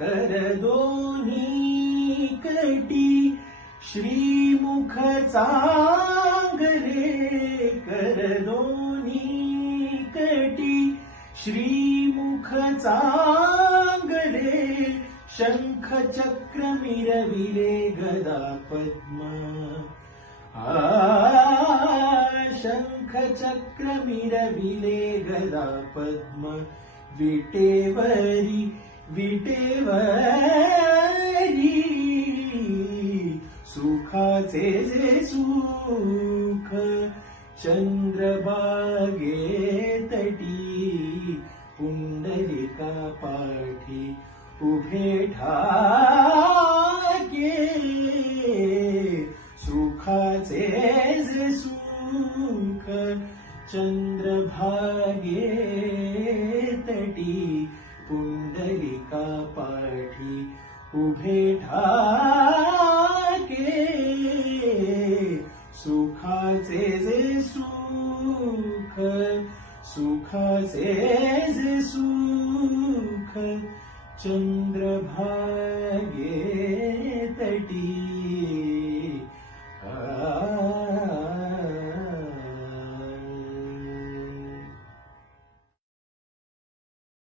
कर दोन्ही कटी श्रीमुख चांगले, कर दोन्ही कटी श्रीमुख चांगले, शंख चक्र मिरविले गदा पद्म, शंख चक्र मिरविले गदा पद्म, विटेवरी सुखाचे जे सुख, चंद्रभागे तटी पुंडलिका पाठी उभे ठाके, सुखाचे जे सुख, चंद्रभागे तटी पुंडलिका पाठी उभे ठाके, सुखाचे जे सुख, सुखाचे जे सुख, चंद्रभागे